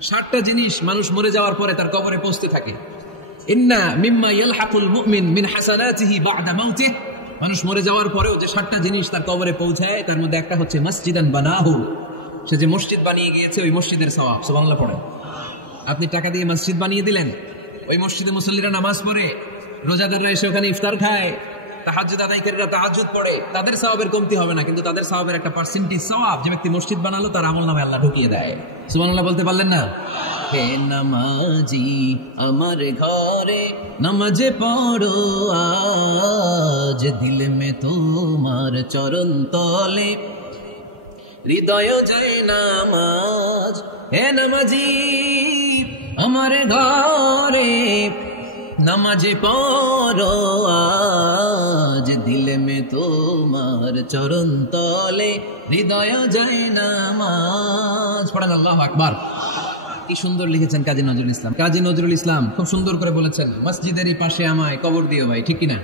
60টা জিনিস মানুষ মরে যাওয়ার পরে তার কবরে পৌঁছতে থাকে। ইন্না মিম্মা ইয়ালহাকুল মুমিন মিন হাসানাতিহি বা'দা মাউতিহি, মানুষ মরে যাওয়ার পরেও যে 60টা জিনিস তার কবরে পৌঁছায় তার মধ্যে একটা হচ্ছে মসজিদান বানাহু, সে যে মসজিদ বানিয়ে গিয়েছে ওই মসজিদের সওয়াব। সুবহানাল্লাহ পড়ে। আপনি টাকা দিয়ে মসজিদ বানিয়ে দিলেন, ওই মসজিদে মুসল্লিরা নামাজ পড়ে, রোজাদাররা এসে ওখানে ইফতার খায়, তাহাজ্জুদ আদায়কারীরা তাহাজ্জুদ পড়ে, তাদের সওয়াবের কমতি হবে না, কিন্তু তাদের সওয়াবের একটা পার্সেন্টেজ সওয়াব যে ব্যক্তি মসজিদ বানালো তার আমলনামায় আল্লাহ ঢুকিয়ে দেয়। সুবহানাল্লাহ বলতে পারলেন না? হে নামাজি আমার ঘরে নামাজ পড়ো আজ, দিল মে তোমার চরণ তলে হৃদয় যায় নামাজ। হে নামাজি আমার ঘরে নামাজ পড়ো আজ, দিল মে তোমার চরণ তলে হৃদয় যায় নামাজ। পড়েন আল্লাহু আকবার। কি সুন্দর লিখেছেন কাজী নজরুল ইসলাম। কাজী নজরুল ইসলাম খুব সুন্দর করে বলেছেন, মসজিদেরই পাশে আমায় কবর দিও ভাই, ঠিক কিনা?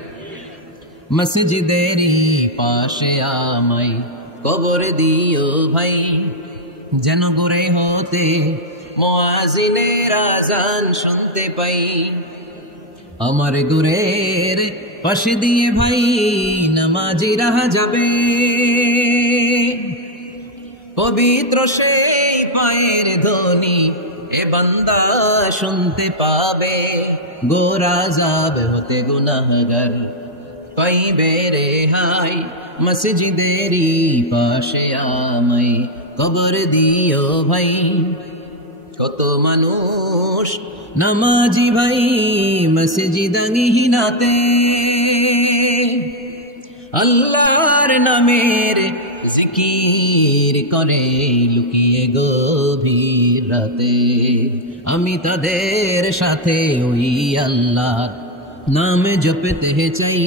মসজিদেরই পাশে আমায় কবর দিও ভাই, যেন গড়ে হতে মুয়াজ্জিনের আযান শুনতে পাই। আমার গুরের পাশে দিয়ে ভাই নামাজিরা যাবে, পবিত্র সেই পায়ের ধ্বনি এ বান্দা শুনতে পাবে। গোরা যাবে হতে গুনাহগার পাইবে রেহাই, মসজিদেরই পাশে আমায় কবর দিও ভাই। কত মানুষ নামাজি ভাই মসজিদাঙ্গিনাতে, আল্লাহর নামের জিকির করে লুকিয়ে গভীর রাতে। আমি তাদের সাথে ওই আল্লাহ নামে জপতে চাই,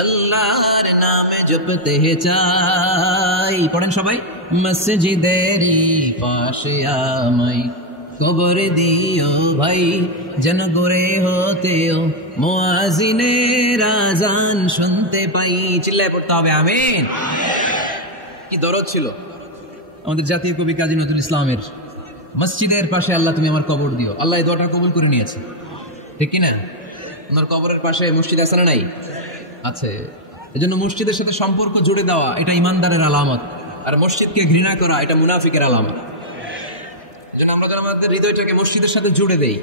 আল্লাহর নামে জপতে চাই। পড়েন সবাই, মসজিদেরই পাশে আমায় কবর দিও ভাই, যেন গড়ে হতেও মুয়াজ্জিনের আযান শুনতে পাই। চিল্লায় পড়তে হবে আমিন। কি দরদ ছিল আমাদের জাতীয় কবি কাজী নজরুল ইসলামের, মসজিদের পাশে আল্লাহ তুমি আমার কবর দিও। আল্লাহ এই দোয়াটা কবুল করে নিয়েছে, ঠিক কিনা? ওনার কবরের পাশে মসজিদ আছে না নাই? আছে। এজন্য মসজিদের সাথে সম্পর্ক জুড়ে দেওয়া এটা ইমানদারের আলামত, আর মসজিদকে ঘৃণা করা এটা মুনাফিকের আলামত। এজন্য আমরা যেন আমাদের হৃদয়টাকে মসজিদের সাথে জুড়ে দেই,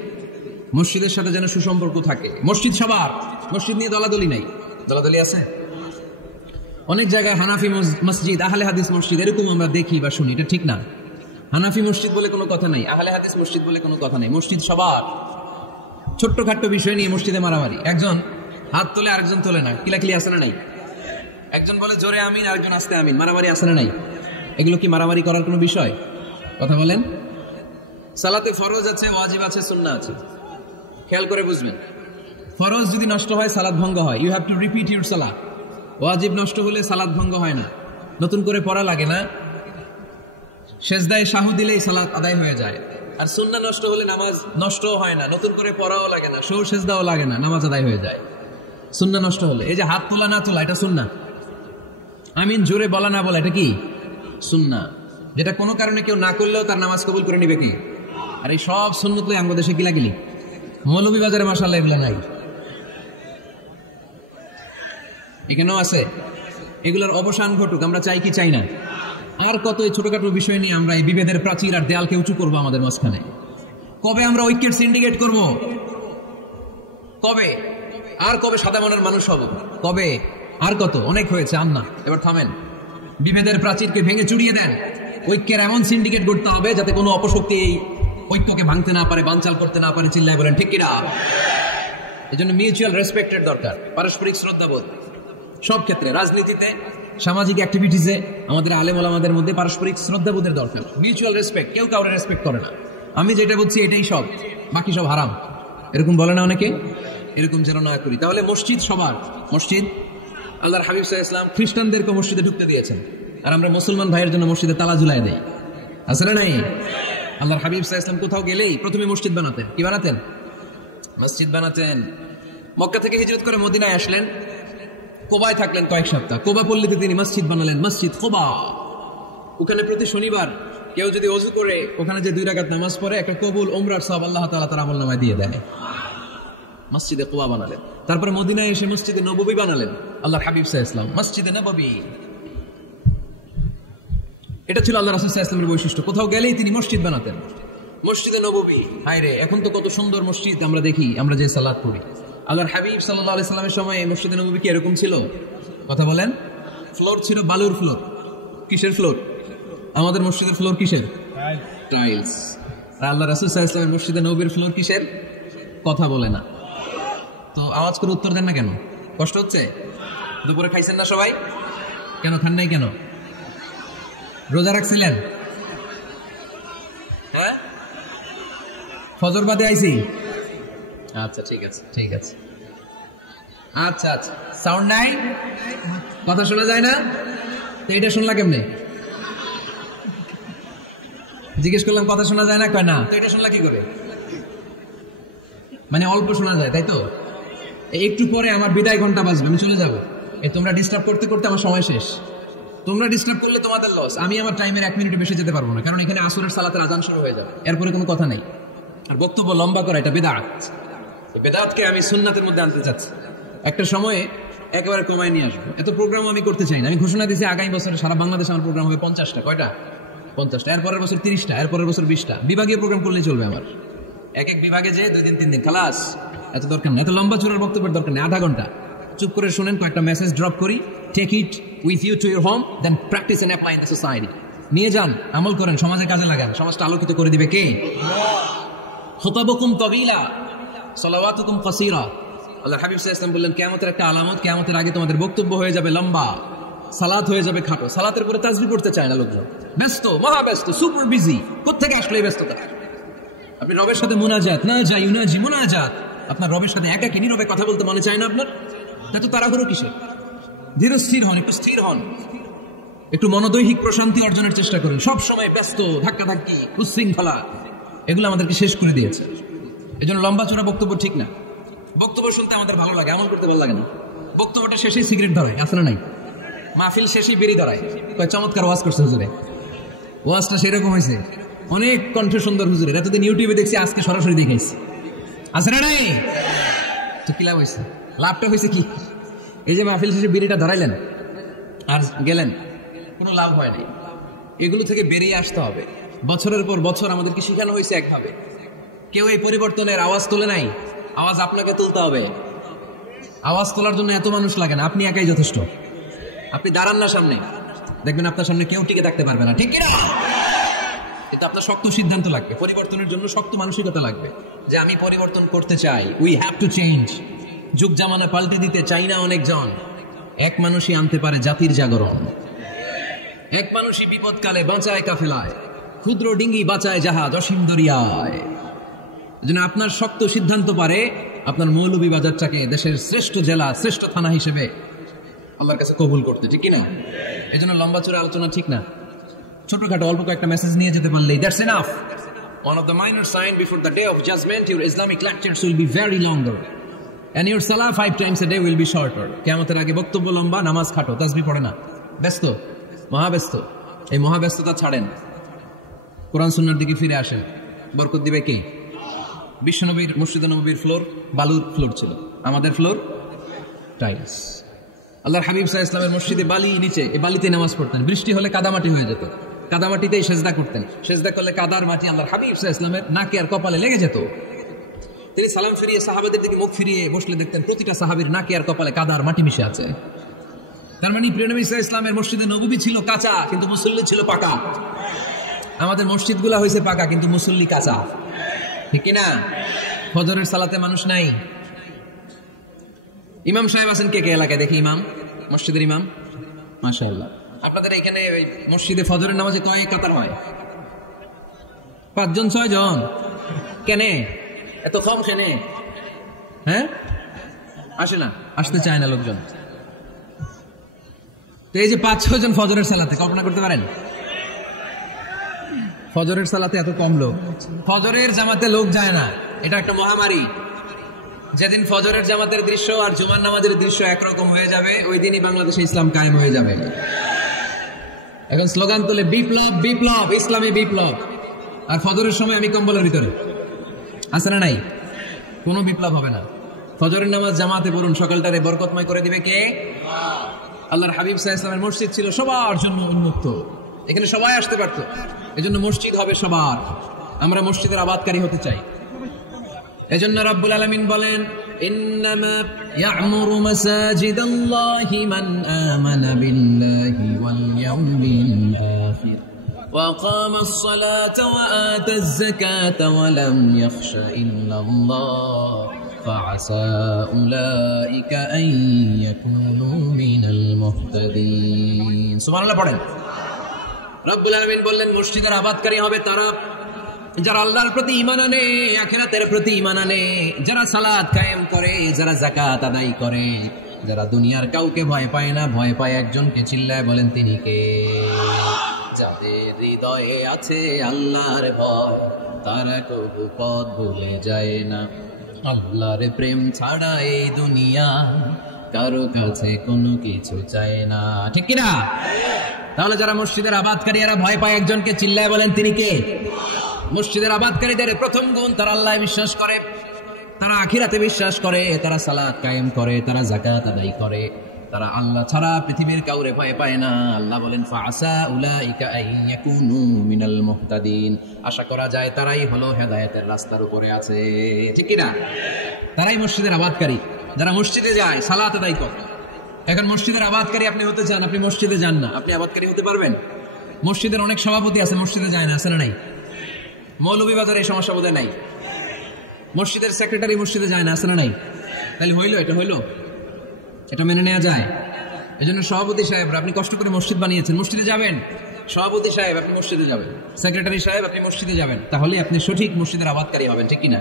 মসজিদের সাথে যেন সুসম্পর্ক থাকে। মসজিদ সবার, মসজিদ নিয়ে দলাদলি নাই। দলাদলি আছে অনেক জায়গায়, হানাফি মসজিদ, আহলে হাদিস মসজিদ এরকম আমরা দেখি বা শুনি, এটা ঠিক না। হানাফি মসজিদ বলে কোনো কথা নাই, আহলে হাদিস মসজিদ বলে কোনো কথা নাই। মসজিদ সবার। ছোট্ট খাট্ট বিষয় নিয়ে মসজিদে মারামারি, একজন হাত তোলে আরেকজন তোলে না, কিলাকিলি আছে না নাই? একজন বলে জোরে আমিন আরেকজন আস্তে আমিন, মারামারি আছে না নাই? এগুলো কি মারামারি করার কোনো বিষয়? কথা বলেন। সালাতে ফরজ আছে, ওয়াজিব আছে, সুন্নাহ আছে, খেয়াল করে বুঝবেন। ফরজ যদি নষ্ট হয় সালাত ভঙ্গ হয়, you have to repeat your সালাত। ওয়াজিব নষ্ট হলে সালাত ভঙ্গ হয় না, নতুন করে পড়া লাগে না, সেজদায় সাহু দিলেই সালাত আদায় হয়ে যায়। আর সুন্নাহ নষ্ট হলে নামাজ নষ্টও হয় না, নতুন করে পড়াও লাগে না, সৌ সেজদাও লাগে না, নামাজ আদায় হয়ে যায়। সুন্নাহ নষ্ট হলে, এই যে হাত তোলা না তোলা এটা সুন্নাহ, আমিন জোরে বলা না বলা এটা কি সুন্নাহ, যেটা কোনো কারণে কেউ না করলেও তার নামাজ কবুল করে নিবে কি। আর এই সব সুন্নত লই আমাদের দেশে কিলাকিলি, মৌলভীবাজারে মাশাআল্লাহ এগুলো নাই, এখানেও আছে। এগুলোর অবসান ঘটুক, আমরা চাই কি চাই না? আর কত এই ছোটখাটো বিষয় নিয়ে আমরা এই বিভেদের প্রাচীর আর দেয়ালকে উঁচু করবো আমাদের মাঝখানে? কবে আমরা ঐক্যের সিন্ডিকেট করব? কবে? আর কবে সাদা মনের মানুষ হব? কবে? আর কত? অনেক হয়েছে, আর না, এবার থামেন। বিভেদের প্রাচীরকে ভেঙে চুরিয়ে দেন। ঐক্যের এমন সিন্ডিকেট করতে হবে যাতে কোনো অপশক্তি এই ঐক্যকে ভাঙতে না পারে, বানচাল করতে না পারে। চিল্লায় বলেন ঠিক কিনা? এজন্য মিউচুয়াল রেসপেক্টের দরকার, পারস্পরিক শ্রদ্ধাবোধ সব ক্ষেত্রে, রাজনীতিতে, সামাজিক অ্যাক্টিভিটিসে আমাদের আলেম ওলামাদের মধ্যে পারস্পরিক শ্রদ্ধাবোধের দরকার, মিউচুয়াল রেসপেক্ট। কেউ কাউরে রেসপেক্ট করে না, আমি যেটা বলছি এটাই সব, বাকি সব হারাম, এরকম বলে না অনেকে? এরকম যেন না করি। তাহলে মসজিদ সবার। মসজিদ আল্লাহর হাবিব সাল্লাল্লাহু আলাইহি ওয়াসাল্লাম খ্রিস্টানদেরকে মসজিদে ঢুকতে দিয়েছেন, আর আমরা মুসলমান ভাইয়ের জন্য মসজিদে তালা ঝুলাই দেই, আসলে নাই? আল্লাহর হাবিব সাল্লাল্লাহু আলাইহি ওয়াসাল্লাম কোথাও গেলেই প্রথমে মসজিদ বানাতেন। কি বানাতেন? মসজিদ বানাতেন। মক্কা থেকে হিজরত করে মদিনায় আসলেন, কোবায় থাকলেন কয়েক সপ্তাহ। কোবা পল্লীতে তিনি মসজিদ বানালেন, মসজিদ কোবা। ওখানে প্রতি শনিবার কেউ যদি ওযু করে ওখানে যে 2 রাকাত নামাজ পড়ে, একটা কবুল উমরার সওয়াব আল্লাহ তাআলা তার আমলনামায় দিয়ে দেয়। মসজিদে কুবা বানালেন, তারপরে মদিনায় এসে মসজিদে নববী বানালেন আল্লাহর হাবিব সাল্লাল্লাহু আলাইহি ওয়াসাল্লাম, মসজিদে নববী। এটা ছিল আল্লাহ রাসূল সাল্লাল্লাহু আলাইহি ওয়াসাল্লামের বৈশিষ্ট্য। কোথাও গেলেই তিনি মসজিদ বানাতেন, মসজিদে নববী। হায় রে, এখন তো কত সুন্দর মসজিদ আমরা দেখি, আমরা যে সালাত পড়ি। আল্লাহর হাবিব সাল্লাল্লাহু আলাইহি সাল্লামের সময় মসজিদে নববী কি এরকম ছিল? কথা বলেন। ফ্লোর ছিল বালুর ফ্লোর। কিসের ফ্লোর? আমাদের মসজিদের ফ্লোর কিসের? টাইলস। আর আল্লাহ রাসূল সাল্লাল্লাহু আলাইহি ওয়াসাল্লামের মসজিদে নববীর ফ্লোর কিসের? কথা বলে না। তো আওয়াজ করে উত্তর দেন না কেন? কষ্ট হচ্ছে? দুপুরে খাইছেন না সবাই? কেন খান নাই কেন? রোজা রাখছিলেন? হ্যাঁ, ফজর বাদে আইছি। আচ্ছা ঠিক আছে, ঠিক আছে। আচ্ছা আচ্ছা, সাউন্ড নাই, কথা শোনা যায় না? তো এটা শুনলা কেমনে? জিজ্ঞেস করলাম কথা শোনা যায় না, কয় না। তো এটা শুনলা কি করে? মানে অল্প শোনা যায়, তাই তো? একটু পরে আমার বিদায় ঘন্টা বাজবে, আমি চলে যাবো। তোমরা ডিস্টার্ব করতে করতে আমার সময় শেষ। তোমরা ডিস্টার্ব করলে তোমাদের লস। আমি আমার টাইমের 1 মিনিট বেশি যেতে পারবো না, কারণ এখানে আসরের সালাতের আজান শুরু হয়ে যাবে, এরপরে কোনো কথা নেই। আর বক্তব্য লম্বা করা এটা বিদআত। বিদআতকে আমি সুন্নাতের মধ্যে আনতে চাচ্ছি। একটা সময়ে একেবারে কমায় নিয়ে আসবো। এত প্রোগ্রাম আমি করতে চাই না। আমি ঘোষণা দিয়েছি আগামী বছরে সারা বাংলাদেশে আমার প্রোগ্রাম হবে 50টা। কয়টা? 50টা। এরপরের বছর 30টা, এরপরের বছর 20টা। বিভাগীয় প্রোগ্রাম করলেই চলবে আমার। এক এক বিভাগে যে 2 দিন 3 দিন ক্লাস। এত দরকার নেই, এত লম্বা চূড়ার বক্তব্যের দরকার নেই। আধা ঘন্টা চুপ করে শুনেন, কয়েকটা মেসেজ ড্রপ করি, take it with you to your home, then practise and apply in the society. নিয়ে যান, আমল করেন, সমাজে কাজে লাগান। সমাজটা আলোকিত করে দিবে কে? খুতাবুকুম তাবিলা সালাওয়াতুকুম কাসীরা। আল্লাহর হাবিব সাল্লাল্লাহু আলাইহি ওয়াসাল্লাম বললেন, কিয়ামতের একটা আলামত, কিয়ামতের আগে তোমাদের বক্তব্য হয়ে যাবে লম্বা, সালাত হয়ে যাবে খাটো। সালাতের পরে তাসবিহ পড়তে চায় না লোকজন, ব্যস্ত, মহা ব্যস্ত, সুপার বিজি। কোত্থেকে আসলে এই ব্যস্ততা? আপনি রবের সাথে মুনাজাত, না যাই ইউনাজি মুনাজাত, আপনার রবের সাথে একাকী নীরবে কথা বলতে মনে চায় না আপনার? এত তাড়াহুড়ো কিসে? ধীর স্থির হন, একটু স্থির হন, একটু মনোদৈহিক প্রশান্তি অর্জনের চেষ্টা করুন। সব সময় ব্যস্ত, ধাক্কাধাক্কি, উচ্ছৃঙ্খলা, এগুলো আমাদেরকে শেষ করে দিয়েছে। এই জন্য লম্বা চূড়া বক্তব্য ঠিক না। বক্তব্য শুনতে আমাদের ভালো লাগে, আমল করতে ভালো লাগে না। বক্তব্যটা শেষেই সিগারেট ধরায়, আছে না নাই? মাহফিল শেষেই বেরি ধরায়, কয় চমৎকার ওয়াজ করছে হুজুরে। ওয়াজটা সেরকম হয়েছে, অনেক কণ্ঠ সুন্দর হুজুরের। এতদিন ইউটিউবে দেখছি, আজকে সরাসরি দেখাইছি, আছে না নাই? তো কি লাভ হয়েছে? লাভটা হয়েছে কি? এই যে মাহফিল শেষে বিড়িটা ধরাইলেন আর গেলেন, কোনো লাভ হয় নাই। এগুলো থেকে বেরিয়ে আসতে হবে। বছরের পর বছর আমাদেরকে শেখানো হয়েছে একভাবে। কেউ এই পরিবর্তনের আওয়াজ তোলে নাই। আওয়াজ আপনাকে তুলতে হবে। আওয়াজ তোলার জন্য এত মানুষ লাগে না, আপনি একাই যথেষ্ট। আপনি দাঁড়ান না সামনে, দেখবেন আপনার সামনে কেউ টিকে থাকতে পারবে না, ঠিক কিনা? কিন্তু আপনার শক্ত সিদ্ধান্ত লাগবে, পরিবর্তনের জন্য শক্ত মানসিকতা লাগবে, যে আমি পরিবর্তন করতে চাই। We have to change. যুগ জামানা পাল্টে দিতে চাই না অনেকজন। এক মানুষই আনতে পারে জাতির জাগরণ। এক মানুষই বিপদকালে বাঁচায় কাফেলায়, ক্ষুদ্র ডিঙ্গি বাঁচায় জাহাজ অসীম দরিয়ায়। এজন্য আপনার শক্ত সিদ্ধান্ত পারে আপনার মৌলভীবাজারটাকে দেশের শ্রেষ্ঠ জেলা, শ্রেষ্ঠ থানা হিসেবে আল্লাহর কাছে কবুল করতে, ঠিক কিনা? এই জন্য লম্বা চূড়া আলোচনা ঠিক না। ছোটখাটো অল্প কয়েকটা মেসেজ নিয়ে যেতে পারলেই that's enough. One of the minor signs before the day of judgment, your Islamic lectures will be very longer and your salah 5 times a day will be shorter. কিয়ামতের আগে বক্তব্য লম্বা, নামাজ খাটো, তাসবিহ পড়ে না, ব্যস্ত, মহাব্যস্ত। এই মহাব্যস্ততা ছাড়েন, কোরআন সুন্নাহর দিকে ফিরে আসেন। বরকত দিবে কে? বিশ্বনবীর মসজিদে নববীর ফ্লোর বালুর ফ্লোর ছিল, আমাদের ফ্লোর টাইলস। আল্লাহর হাবিব সাল্লাল্লাহু আলাইহি ওয়াসাল্লামের মসজিদে বালি নিচে, এই বালিতে নামাজ পড়তেন। বৃষ্টি হলে কাদামাটি হয়ে যেত, কাদামাটিতেই সেজদা করতেন। সেজদা করলে কাদার মাটি আল্লাহর হাবিব সাল্লাল্লাহু আলাইহি ওয়াসাল্লামের নাকে আর কপালে লেগে যেত। তিনি সালাম ফিরিয়ে সাহাবাদের দিকে মুখ ফিরিয়ে বসলে দেখতেন প্রতিটা সাহাবীর নাকে আর কপালে কাদার মাটি মিশে আছে। তার মানে প্রিয় নবী সাল্লাল্লাহু আলাইহি ওয়াসাল্লামের মসজিদে নববী ছিল কাঁচা, কিন্তু মুসল্লি ছিল পাকা। আমাদের মসজিদগুলো হয়েছে পাকা, কিন্তু মুসল্লি কাঁচা, ঠিক কিনা? ফজরের সালাতে মানুষ নাই। ইমাম সাহেব আছেন কে কে এলাকায়? দেখি ইমাম, মসজিদের ইমাম, মাশাআল্লাহ। আপনাদের এখানে মসজিদে ফজরের নামাজে কয় কাতার হয়? 5 জন 6 জন? কেনে এত কম? কেনে? হ্যাঁ, আসে না, আসতে চায় না লোকজন। তো এই যে 5-6 জন ফজরের সালাতে, কল্পনা করতে পারেন? ফজরের সালাতে এত কম লোক, ফজরের জামাতে লোক যায় না, এটা একটা মহামারী। যেদিন ফজরের জামাতের দৃশ্য আর জুমার নামাজের দৃশ্য একরকম হয়ে যাবে, ওই দিনই বাংলাদেশে ইসলাম কায়েম হয়ে যাবে। এখন স্লোগান তুলে বিপ্লব বিপ্লব, ইসলামী বিপ্লব, আর ফজরের সময় আমি কম্বলের ভিতরে। আছে না নাই? কোনো বিপ্লব হবে না। ফজরের নামাজ জামাতে পড়ুন, সকালটারে বরকতময় করে দিবে কে? আল্লাহর হাবিব সাল্লাল্লাহু আলাইহি ওয়াসাল্লামের মসজিদ ছিল সবার জন্য উন্মুক্ত, এখানে সবাই আসতে পারতো। এজন্য মসজিদ হবে সবার। আমরা মসজিদের আবাদকারী হতে চাই। এজন্য রাব্বুল আলামিন বলেন, ইন্নামা ইয়া'মুরু মাসাজিদাল্লাহি মান আমানা বিল্লাহি ওয়াল ইয়াউমিল আখির ওয়া আকামাস সালাতা ওয়া আতাজ যাকাতা ওয়া লাম ইয়াখশা ইল্লাল্লাহ ফাআসা উলাইকা আন ইয়াকুনু মিনাল মুহতাদিন। সুবহানাল্লাহ পড়েন। রাব্বুল আলামিন বললেন, মসজিদের আবাদকারী হবে তারা যারা আল্লাহর প্রতি ঈমান আনে, আখিরাতের প্রতি ঈমান আনে, যারা সালাত কায়েম করে, যারা যাকাত আদায় করে, যারা দুনিয়ার কাউকে ভয় পায় না, ভয় পায় একজনকে। চিল্লায় বলেন তিনি কে? যাদের হৃদয়ে আছে আল্লাহর ভয়, তারা কবু পথ ভুলে যায় না। আল্লাহর প্রেম ছাড়া এই দুনিয়া কারো কাছে কোনো কিছু চায় না। ঠিক কিনা? তাহলে যারা মসজিদের আবাদকারী, এরা ভয় পায় একজনকে। চিল্লায় বলেন তিনি কে? মসজিদের আবাদকারীদের প্রথম গুণ, তারা আল্লাহয় বিশ্বাস করে, তারা আখিরাতে বিশ্বাস করে, তারা সালাত কায়েম করে, তারা যাকাত আদায় করে, তারা আল্লাহ ছাড়া পৃথিবীর কাউরে ভয় পায় না। আল্লাহ বলেন, ফাআসা উলাইকা আইয়াকুনু মিনাল মুহতাদিন। আশা করা যায় তারাই হলো হেদায়েতের রাস্তার উপরে আছে। ঠিক কি না? তারাই মসজিদের আবাদকারী, যারা মসজিদে যায়, সালাত আদায় করে। এখন মসজিদের আবাদকারী আপনি হতে চান, আপনি মসজিদে যান না, আপনি আবাদকারী হতে পারবেন? মসজিদের অনেক সভাপতি আছে, মসজিদে যায় না, আছে না নাই? মৌলভীবাজারে এই সমস্যা বোধহয় নাই। মসজিদের সেক্রেটারি মসজিদে যায় না, আছে না নাই? তাহলে হইলো, এটা হইলো, এটা মেনে নেওয়া যায়? এই জন্য সভাপতি সাহেব, আপনি কষ্ট করে মসজিদ বানিয়েছেন, মসজিদে যাবেন। সভাপতি সাহেব, আপনি মসজিদে যাবেন। সেক্রেটারি সাহেব, আপনি মসজিদে যাবেন। তাহলে আপনি সঠিক মসজিদের আবাদকারী হবেন। ঠিক কিনা?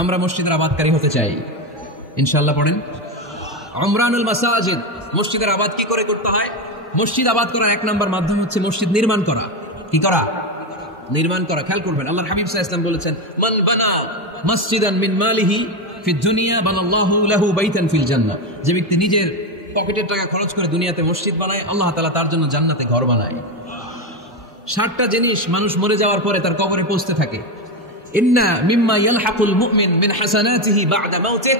আমরা মসজিদের আবাদকারী হতে চাই ইনশাআল্লাহ। পড়েন উমরানুল মাসাজিদ। মসজিদের আবাদ কি করে করতে হয়? মসজিদ আবাদ করার এক নম্বর মাধ্যম হচ্ছে মসজিদ নির্মাণ করা। কি করা? নির্মাণ করা। খেয়াল করবেন, আল্লাহর হাবিব সাল্লাল্লাহু আলাইহি ওয়াসাল্লাম বলেছেন, মান বানা মসজিদান মিন মালিহি ফিদ দুনিয়া বানাল্লাহু লাহু বাইতান ফিল জান্নাহ। যে ব্যক্তি নিজের পকেটের টাকা খরচ করে দুনিয়াতে মসজিদ বানায়, আল্লাহ তাআলা তার জন্য জান্নাতে ঘর বানায়। 60টা জিনিস মানুষ মরে যাওয়ার পরে তার কবরে পৌঁছতে থাকে। ইন্না মিম্মা ইয়ালহাকুল মুমিন মিন হাসানাতিহি বা'দা মাউতিহি।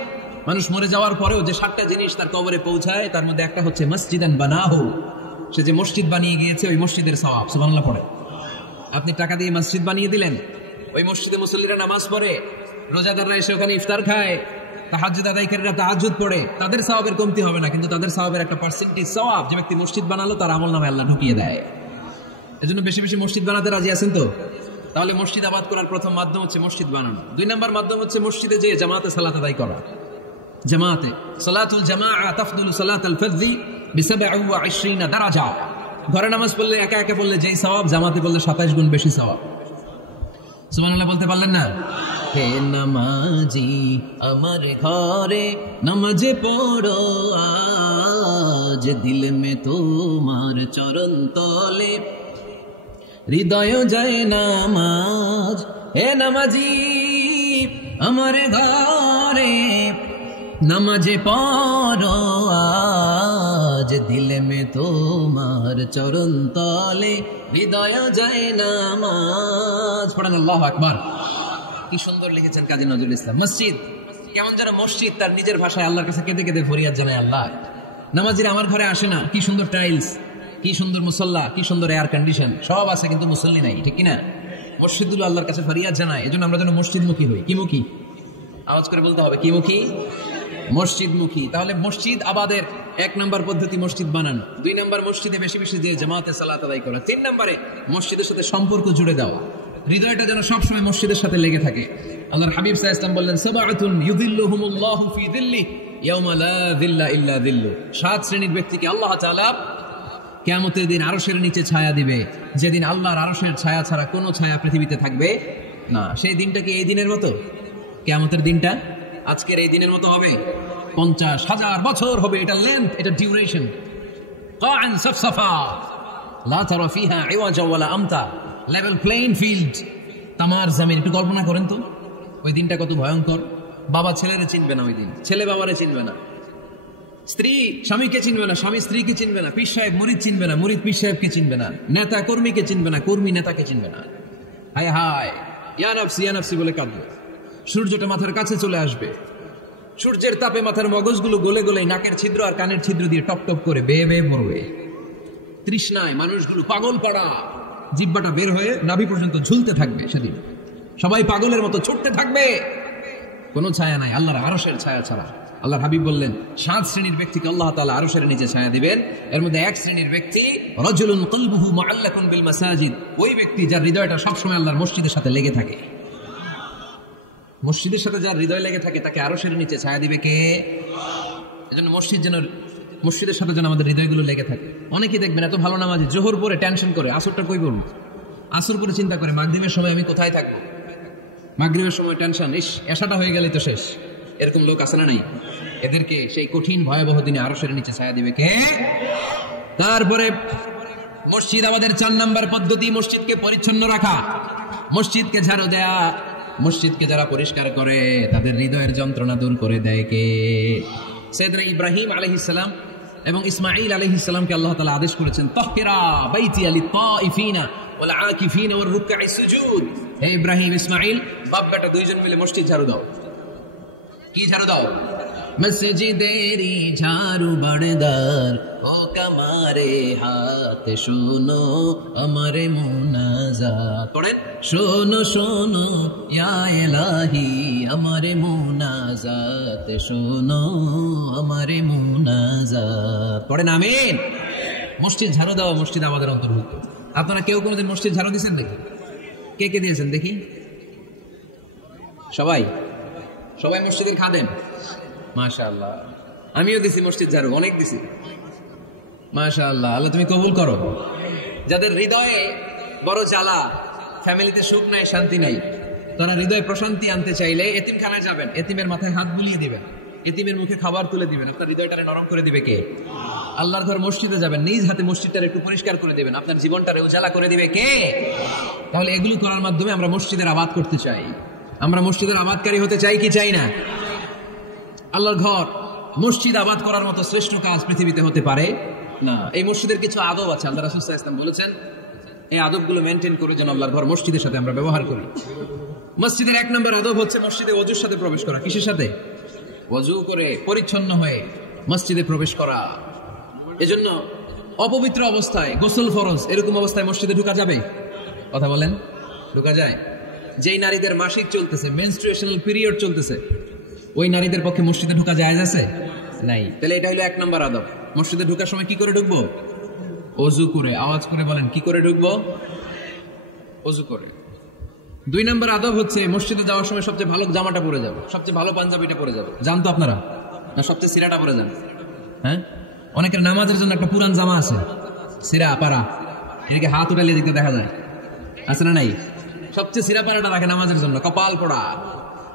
মানুষ মরে যাওয়ার পরেও যে 7টা জিনিস তার কবরে পৌঁছায়, তার মধ্যে একটা হচ্ছে মসজিদান বানাহু। সে যে মসজিদ বানিয়ে গিয়েছে, ওই মসজিদের সওয়াব। সুবহানাল্লাহ পড়ে। আপনি টাকা দিয়ে মসজিদ বানিয়ে দিলেন, ওই মসজিদে মুসল্লিরা নামাজ পড়ে, রোজাদাররা এসে ওখানে ইফতার খায়, তাহাজ্জুদ আদায়কারীরা তাহাজ্জুদ পড়ে, তাদের সওয়াবের কমতি হবে না, কিন্তু তাদের সওয়াবের একটা পার্সেন্টেজ সওয়াব যে ব্যক্তি মসজিদ বানালো তার আমলনামে আল্লাহ ঢুকিয়ে দেয়। এজন্য বেশি বেশি মসজিদ বানাতে রাজি আছেন তো? তাহলে মসজিদ আবাদ করার প্রথম মাধ্যম হচ্ছে মসজিদ বানানো। 2 নম্বর মাধ্যম হচ্ছে মসজিদে যেয়ে জামাতে সালাত আদায় করা। জামাতে সালাতুল জামাআ তাফদুলু সালাতাল ফাযি বি27 দারাজা। ঘরে নামাজ পড়লে, একা একা পড়লে যেই সওয়াব, জামাতে পড়লে 27 গুণ বেশি সওয়াব। সুবহানাল্লাহ বলতে পারলেন না? হে নামাজি আমার ঘরে নামাজে পড়ো আজ, দিল মে তোমার চরণ তলে হৃদয় যায় নামাজ। হে নামাজি আমার ঘরে নামাজে পড়ো আজ, দিল মে তোমার চরণ তলে হৃদয় যায় নামাজ। পড়েন আল্লাহু আকবার। কি সুন্দর লিখেছেন কাজী নজরুল ইসলাম। মসজিদ কেমন যেন মসজিদ তার নিজের ভাষায় আল্লাহর কাছে কেঁদে কেঁদে ফরিয়াদ জানায়, আল্লাহ নামাজিরা আমার ঘরে আসে না, কি সুন্দর টাইলস, কি সুন্দর মুসল্লা, কি সুন্দর এয়ার কন্ডিশন, সব আছে কিন্তু মুসল্লি নাই। ঠিক কিনা? মসজিদগুলো আল্লাহর কাছে ফরিয়াদ জানায়। এজন্য আমরা যেন মসজিদমুখী হই। কি মুখী? আওয়াজ করে বলতে হবে, কি মুখী? মসজিদমুখী। তাহলে মসজিদ আবাদের 1 নম্বর পদ্ধতি মসজিদ বানানো। 2 নম্বর মসজিদে বেশি বেশি দিয়ে জামাতে সালাত আদায় করা। 3 নম্বরে মসজিদের সাথে সম্পর্ক জুড়ে দেওয়া, হৃদয়টা যেন সবসময় মসজিদের সাথে লেগে থাকে। আল্লাহর হাবিব সাল্লাল্লাহু আলাইহি ওয়াসাল্লাম বললেন, সাবআতুন ইউযিল্লুহুমুল্লাহু ফি যিল্লিহি ইয়াওমা লা যিল্লা ইল্লা যিল্লু। 7 শ্রেণীর ব্যক্তিকে আল্লাহ তাআলা কিয়ামতের দিন আরশের নিচে ছায়া দিবে, যেদিন আল্লাহর আরশের ছায়া ছাড়া কোনো ছায়া পৃথিবীতে থাকবে না। সেই দিনটা কি এই দিনের মতো? কিয়ামতের দিনটা আজকের এই দিনের মতো হবে? 50,000 বছর হবে। এটা লেন্থ, এটা ডিউরেশন। কাআন সাফসাফা লা তারা ফিহা ইওয়াজা ওয়ালা আমতা। লেভেল প্লেইং ফিল্ড, তামার জমিন। একটু কল্পনা করেন তো ওই দিনটা কত ভয়ঙ্কর। বাবা ছেলেরে চিনবে না ওই দিন, ছেলে বাবারে চিনবে না, স্ত্রী স্বামীকে চিনবে না, স্বামী স্ত্রীকে চিনবে না, পীর সাহেব মুরিদ চিনবে না, মুরিদ পীর সাহেবকে চিনবে না, নেতা কর্মীকে চিনবে না, কর্মী নেতাকে চিনবে না। হায় হায়, ইয়া নাফসি বলে কাঁদবে। সূর্যটা মাথার কাছে চলে আসবে, সূর্যের তাপে মাথার মগজগুলো গলে গলে নাকের ছিদ্র আর কানের ছিদ্র দিয়ে টপ টপ করে বেয়ে বেয়ে মরবে। তৃষ্ণায় মানুষগুলো পাগল পাড়া, জিহ্বাটা বের হয়ে নাভি পর্যন্ত ঝুলতে থাকবে। সেদিন সবাই পাগলের মতো ছুটতে থাকবে, কোনো ছায়া নাই আল্লাহর আরশের ছায়া ছাড়া। আল্লাহর হাবিব বললেন 7 শ্রেণীর ব্যক্তিকে আল্লাহ তাআলা আরশের নিচে ছায়া দিবেন। এর মধ্যে 1 শ্রেণীর ব্যক্তি রাজুলুন কলবুহু মুআল্লাকুন বিল মাসাজিদ, ওই ব্যক্তি যার হৃদয়টা সবসময় আল্লাহর মসজিদের সাথে লেগে থাকে। মসজিদের সাথে যার হৃদয় লেগে থাকে তাকে আরশের নিচে ছায়া দিবে কে? এজন্য মসজিদের সাথে যেন আমাদের হৃদয়গুলো লেগে থাকে। অনেকেই দেখবেন এত ভালো নামাজি, জোহর পরে টেনশন করে আসরটা কই পড়ব, আসর পরে চিন্তা করে মাগরিবের সময় আমি কোথায় থাকবো, মাগরিবের সময় টেনশন, ইস এশাটা হয়ে গেলে তো শেষ। এরকম লোক আছে না নাই? এদেরকে সেই কঠিন ভয়াবহ দিনে আরশের নিচে ছায়া দিবে কে? তারপরে মসজিদ আমাদের 4 নাম্বার পদ্ধতি, মসজিদকে পরিচ্ছন্ন রাখা, মসজিদকে ঝাড়ু দেয়া। মসজিদকে যারা পরিষ্কার করে তাদের হৃদয়ের যন্ত্রণা দূর করে দেয় কে? সাইয়েদনা ইব্রাহিম আলাইহিস সালাম এবং ইসমাঈল আলাইহিস সালামকে আল্লাহ তাআলা আদেশ করেছেন, তাহহিরা বাইতিয়া লিত-তাইফিনা ওয়াল আকিফিনা ওয়ার রুকআইস সুজুদ। হে ইব্রাহিম ইসমাঈল, বাপ বেটা দুইজন মিলে মসজিদ ঝাড়ু দাও। কি ঝাড়ু দাও? মসজিদেরি ঝাড়ু বারদার ও কামারে হাত শোনো আমারে মুনাজাত। পড়েন, শোনো শোনো ইয়া ইলাহি আমারে মুনাজাত, শোনো আমারে মুনাজাত। পড়েন আমিন। মসজিদ ঝাড়ু দেওয়া মসজিদ আমাদের অন্তর্ভুক্ত। আপনারা কেউ কোনোদিন মসজিদ ঝাড়ু দিয়েছেন দেখি? কে কে দিয়েছেন দেখি? সবাই সবাই মসজিদের খাদেম? মাশাআল্লাহ, আমিও দিছি মসজিদ ঝাড়ু, অনেক দিছি। মাশাআল্লাহ, আল্লাহ তুমি কবুল করো। যাদের হৃদয়ে বড় জ্বালা, ফ্যামিলিতে সুখ নাই, শান্তি নাই, তারা হৃদয়ে প্রশান্তি আনতে চাইলে এতিমখানায় যাবেন, এতিমের মাথায় হাত বুলিয়ে দিবেন, এতিমের মুখে খাবার তুলে দিবেন, আপনার হৃদয়টারে নরম করে দিবে কে? আল্লাহর ঘর মসজিদে যাবেন, নিজ হাতে মসজিদটারে একটু পরিষ্কার করে দিবেন, আপনার জীবনটারে উজালা করে দিবে কে? তাহলে এগুলো করার মাধ্যমে আমরা মসজিদের আবাদ করতে চাই। আমরা মসজিদের আবাদকারী হতে চাই কি চাই না? আল্লাহর ঘর মসজিদ আবাদ করার মতো শ্রেষ্ঠ কাজ পৃথিবীতে হতে পারে না। এই মসজিদের কিছু আদব আছে, আল্লাহ রাসূল সাল্লাল্লাহু আলাইহি ওয়াসাল্লাম বলেছেন এই আদবগুলো মেনটেন করে যেন আল্লাহর ঘর মসজিদের সাথে আমরা ব্যবহার করি। মসজিদের 1 নম্বর আদব হচ্ছে মসজিদে ওযুর সাথে প্রবেশ করা। কিসের সাথে? ওযু করে পরিচ্ছন্ন হয়ে মসজিদে প্রবেশ করা। এজন্য অপবিত্র অবস্থায়, গোসল ফরজ, এরকম অবস্থায় মসজিদে ঢোকা যাবে? কথা বলেন, ঢোকা যায়? যেই নারীদের মাসিক চলতেছে, মেনস্ট্রুয়েশনাল পিরিয়ড চলতেছে, ওই নারীদের পক্ষে মসজিদে ঢোকা জায়েজ আছে? নাই। তাহলে এটা হলো 1 নম্বর আদব। মসজিদে ঢোকার সময় কি করে ঢুকবো? ওযু করে। আওয়াজ করে বলেন, কি করে ঢুকবো? ওযু করে। 2 নম্বর আদব হচ্ছে মসজিদে যাওয়ার সময় সবচেয়ে ভালো জামাটা পরে যাবো, সবচেয়ে ভালো পাঞ্জাবিটা পরে যাবো। জানতো আপনারা? না সবচেয়ে সিরাটা পরে যান? হ্যাঁ, অনেকের নামাজের জন্য একটা পুরান জামা আছে, সিরা পাড়া, এদিকে হাত উঠালিয়ে দেখতে দেখা যায়, আছে না নাই? সবচেয়ে সিরা পাড়াটা রাখে নামাজের জন্য, কপাল পড়া।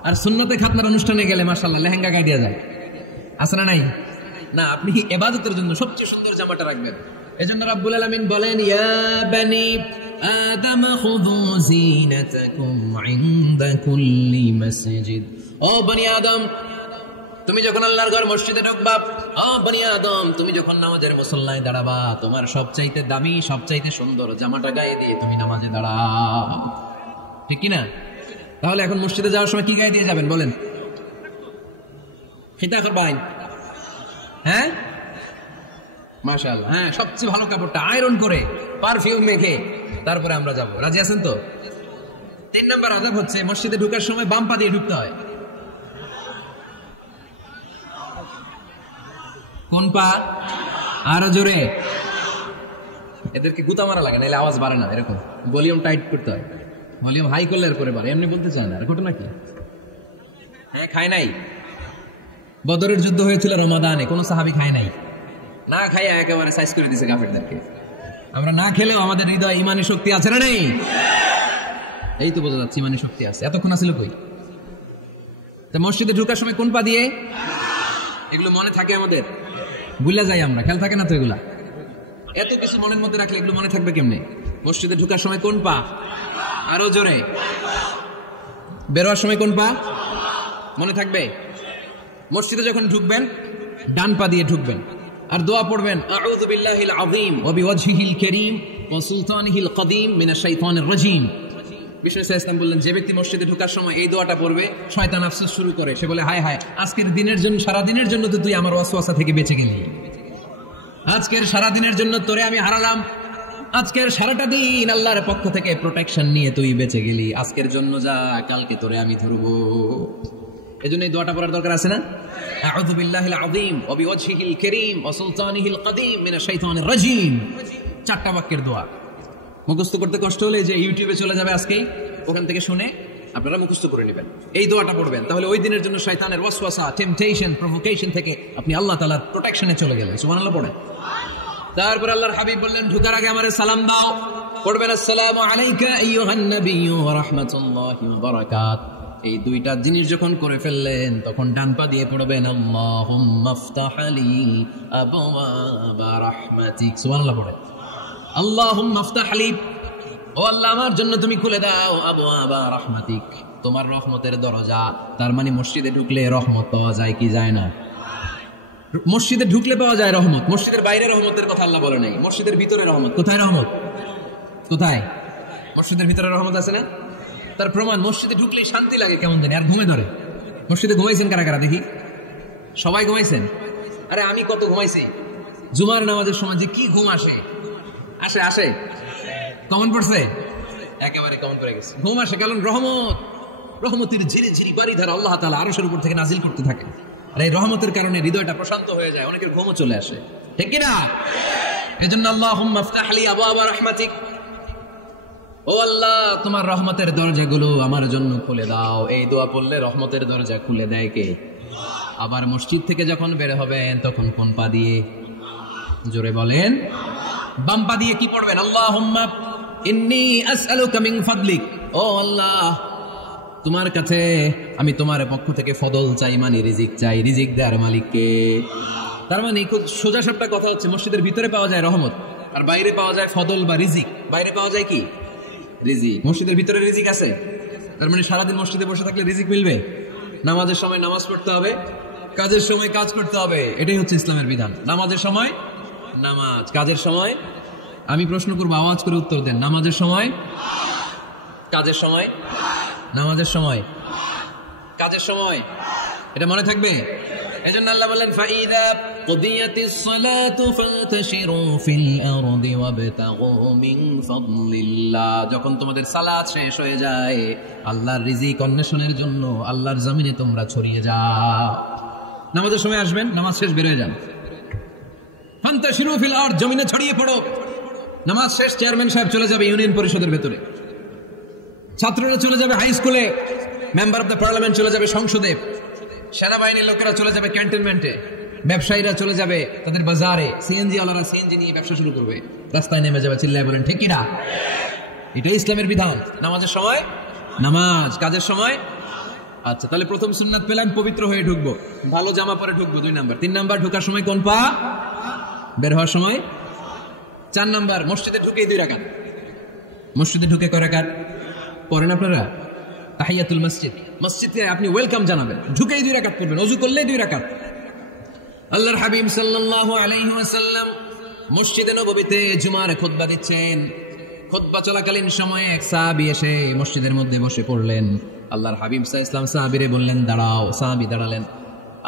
আর সুন্নতে খাতনার অনুষ্ঠানে গেলে মাশাআল্লাহ লেহেঙ্গা গায়ে দেওয়া যায়, আছে না নাই? না, আপনি ইবাদতের জন্য সবচেয়ে সুন্দর জামাটা রাখবেন। এজন্য রাব্বুল আলামিন বলেন, ইয়া বানি আদম খুযু যিনাতাকুম ইনদা কুল্লি মসজিদ। ও বনি আদম, তুমি যখন আল্লাহর ঘর মসজিদে ঢুকবা, ও বনি আদম, তুমি যখন নামাজের মুসল্লায় দাঁড়াবা, তোমার সবচাইতে দামি, সবচাইতে সুন্দর জামাটা গায়ে দিয়ে তুমি নামাজে দাঁড়াও। ঠিক কি না? তাহলে এখন মসজিদে যাওয়ার সময় কি গায়ে দিয়ে যাবেন বলেন? খিতা করবেন? হ্যাঁ, মাশাআল্লাহ, হ্যাঁ, সবচেয়ে ভালো কাপড়টা আয়রন করে পারফিউম মেখে তারপরে আমরা যাব। রাজি আছেন তো? 3 নম্বর আদব হচ্ছে মসজিদে ঢোকার সময় বাম পা দিয়ে ঢুকতে হয়। কোন পা? আরো জোরে। এদেরকে গুতা মারা লাগে, নাহলে আওয়াজ বাড়ে না। এরকম ভলিউম টাইট করতে হয়, ভলিউম হাই করলে এরপরে বাড়ে। এমনি বলতে চায় না। ঘটনা কি? হ্যাঁ, খায় নাই। বদরের যুদ্ধ হয়েছিল রমাদানে, কোন সাহাবী খায় নাই, না খাইয়া একেবারে সাইজ করে দিয়েছে কাফেরদেরকে। আমরা না খেলেও আমাদের হৃদয় ইমানি শক্তি আছে না নেই? এই তো বোঝা যাচ্ছে ইমানি শক্তি আছে। এতক্ষণ আসলে কই? তা মসজিদে ঢোকার সময় কোন পা দিয়ে? এগুলো মনে থাকে আমাদের, ভুলে যাই আমরা, খেয়াল থাকে না তো এগুলা। এত কিছু মনের মধ্যে রাখলে এগুলো মনে থাকবে কেমনে? মসজিদে ঢোকার সময় কোন পা? আরো জোরে। বেরোয়ার সময় কোন পা? মনে থাকবে। মসজিদে যখন ঢুকবেন ডান পা দিয়ে ঢুকবেন আর দোয়া পড়বেন আউযু বিল্লাহিল আযীম ওয়া বিওয়াজহিল কারীম ওয়া সুলতানিহিল কদীম মিনাশ শাইতানির রাজীম। বিষ্ণু ইসলাম বললেন, যে ব্যক্তি মসজিদে ঢোকার সময় এই দোয়াটা পড়বে, শয়তান আফসোস শুরু করে, সে বলে হায় হায়, আজকের দিনের জন্য, সারা দিনের জন্য তো তুই আমার ওয়াসওয়াসা থেকে বেঁচে গেলি, আজকের সারা দিনের জন্য তোরে আমি হারালাম, আজকের সারাটা দিন আল্লাহর পক্ষ থেকে প্রোটেকশন নিয়ে তুই বেঁচে গেলি, আজকের জন্য যা, কালকে তোরে আমি ধরবো। এজন্য এই দোয়াটা পড়ার দরকার আছে না? আউযু বিল্লাহিল আযীম ওয়া বিওয়াজহিল কারীম ওয়া সুলতানিহিল কদীম মিনাশ শাইতানির রাজীম। 4টা বাক্যের দোয়া। মুখস্থ করতে কষ্ট হলে যে ইউটিউবে চলে যাবে আজকেই, ওখান থেকে শুনে আপনারা মুখস্থ করে নেবেন, এই দোয়াটা পড়বেন, তাহলে ওই দিনের জন্য শয়তানের ওয়াসওয়াসা, টেম্পটেশন, প্রভোকেশন থেকে আপনি আল্লাহ তাআলার প্রোটেকশনে চলে গেলেন। সুবহানাল্লাহ পড়েন। তারপর আল্লাহর হাবিব বললেন, ঢোকার আগে আমারে সালাম দাও, পড়বেন আসসালামু আলাইকা আইয়ুহান নাবিয়্যু ওয়া রাহমাতুল্লাহি ওয়া বারাকাত। এই দুইটা জিনিস যখন করে ফেললেন, তখন ডান পা দিয়ে পড়বেন আল্লাহুম্মা আফতাহ লি আবওয়াবা রাহমাতিক। সুবহানাল্লাহ পড়েন। আল্লাহুম্মা আফতাহ লি, ও আল্লাহ আমার জন্য তুমি খুলে দাও আবওয়াবা রাহমাতিক, তোমার রহমতের দরজা। তার মানে মসজিদে ঢুকলে রহমত পাওয়া যায় কি যায় না? মসজিদে ঢুকলে পাওয়া যায় রহমত, মসজিদের বাইরে রহমতের কথা আল্লাহ বলে নাই, মসজিদের ভিতরে রহমত। কোথায় রহমত? কোথায়? মসজিদের ভিতরে রহমত আছে না? তার প্রমাণ, মসজিদে ঢুকলে শান্তি লাগে কেমন জানি, আর ঘুমে ধরে। মসজিদে ঘুমাইছেন কারা কারা দেখি? সবাই ঘুমাইছেন? আরে আমি কত ঘুমাইছি। জুমার নামাজের সময় যে কি ঘুম আসে, আসে আসে, কমন পড়ছে, একেবারে কমন পড়ে গেছে। ঘুম আসে কারণ রহমত, রহমতের ঝিরি ঝিরি বাড়িধারা আল্লাহ তাআলা আরশের উপর থেকে নাজিল করতে থাকে, আর এই রহমতের কারণে হৃদয়টা প্রশান্ত হয়ে যায়, অনেকের ঘুমও চলে আসে, ঠিক কি না? এজন্য আল্লাহুম্মা আফতাহ লি আবওয়াবা রাহমাতিক, ও আল্লাহ তোমার রহমতের দরজাগুলো আমার জন্য খুলে দাও। এই দোয়া পড়লে রহমতের দরজা খুলে দেয় কে? আবার মসজিদ থেকে যখন বের হবেন তখন কোন পা দিয়ে? জোরে বলেন। বাম পা দিয়ে কি পড়বেন? আল্লাহুম্মা ইন্নী আসআলুকা মিন ফাদলিক, ও আল্লাহ তোমার কাছে আমি তোমার পক্ষ থেকে ফদল চাই, মানে রিজিক চাই, রিজিক দেওয়ার মালিককে। তার মানে খুব সোজা সাপটা কথা হচ্ছে, মসজিদের ভিতরে পাওয়া যায় রহমত, আর বাইরে পাওয়া যায় ফদল বা রিজিক। বাইরে পাওয়া যায় কি? রিজিক। মসজিদের ভিতরে রিজিক আছে, তার মানে সারাদিন মসজিদে বসে থাকলে রিজিক মিলবে? নামাজের সময় নামাজ পড়তে হবে, কাজের সময় কাজ করতে হবে, এটাই হচ্ছে ইসলামের বিধান। নামাজের সময় নামাজ, কাজের সময়। আমি প্রশ্ন করবো, আওয়াজ করে উত্তর দেন। নামাজের সময়, কাজের সময়, নামাজের সময়, কাজের সময়, এটা মনে থাকবে। এজন্য আল্লাহ বলেন, ফাইদা কুদিয়াতিস সালাতু ফান্তাশিরু ফিল আরদি ওয়াবতাগু মিন ফাদলিল্লাহ, যখন তোমাদের সালাত শেষ হয়ে যায়, আল্লাহর রিজিক অন্বেষণের জন্য আল্লাহর জমিনে তোমরা ছড়িয়ে যাও। নামাজের সময় আসবেন, নামাজ শেষ বের হয়ে যান, ফান্তাশিরু ফিল আরদ, জমিনে ছড়িয়ে পড়ো। নামাজ শেষ, চেয়ারম্যান সাহেব চলে যাবে ইউনিয়ন পরিষদের ভেতরে, ছাত্ররা চলে যাবে হাই স্কুলে, মেম্বার অফ দ্য পার্লামেন্ট চলে যাবে সংসদে, সেনাবাহিনীর লোকেরা চলে যাবে ক্যান্টনমেন্টে, ব্যবসায়ীরা চলে যাবে তাদের বাজারে, সিএনজি ওয়ালারা সিএনজি নিয়ে ব্যবসা শুরু করবে, রাস্তায় নেমে যাবে, চিল্লায় বলেন ঠিক কিনা? এটাই ইসলামের বিধান। নামাজের সময় নামাজ, কাজের সময়। আচ্ছা, তাহলে প্রথম সুন্নাত পেলাম, পবিত্র হয়ে ঢুকবো, ভালো জামা পরে ঢুকবো, 2 নাম্বার। 3 নাম্বার, ঢোকার সময় কোন পা? বের হওয়ার সময়। 4 নাম্বার, মসজিদে ঢুকেই 2 রাকাত। মসজিদে ঢুকে কয় রাকাত পড়েন আপনারা? তাহিয়াতুল মসজিদ, মসজিদে আপনি ওয়েলকাম জানাবেন, ঢুকেই 2 রাকাত পড়বেন, ওযু করলেই 2 রাকাত। আল্লাহর হাবিব সাল্লাল্লাহু আলাইহি ওয়াসাল্লাম মসজিদে নববীতে জুমার খুতবা দিচ্ছেন। খুতবা চলাকালীন সময়ে এক সাহাবী এসে মসজিদের মধ্যে বসে পড়লেন। আল্লাহর হাবিব সাল্লাল্লাহু আলাইহি ওয়াসাল্লাম সাহাবীরে বললেন দাঁড়াও। সাহাবী দাঁড়ালেন।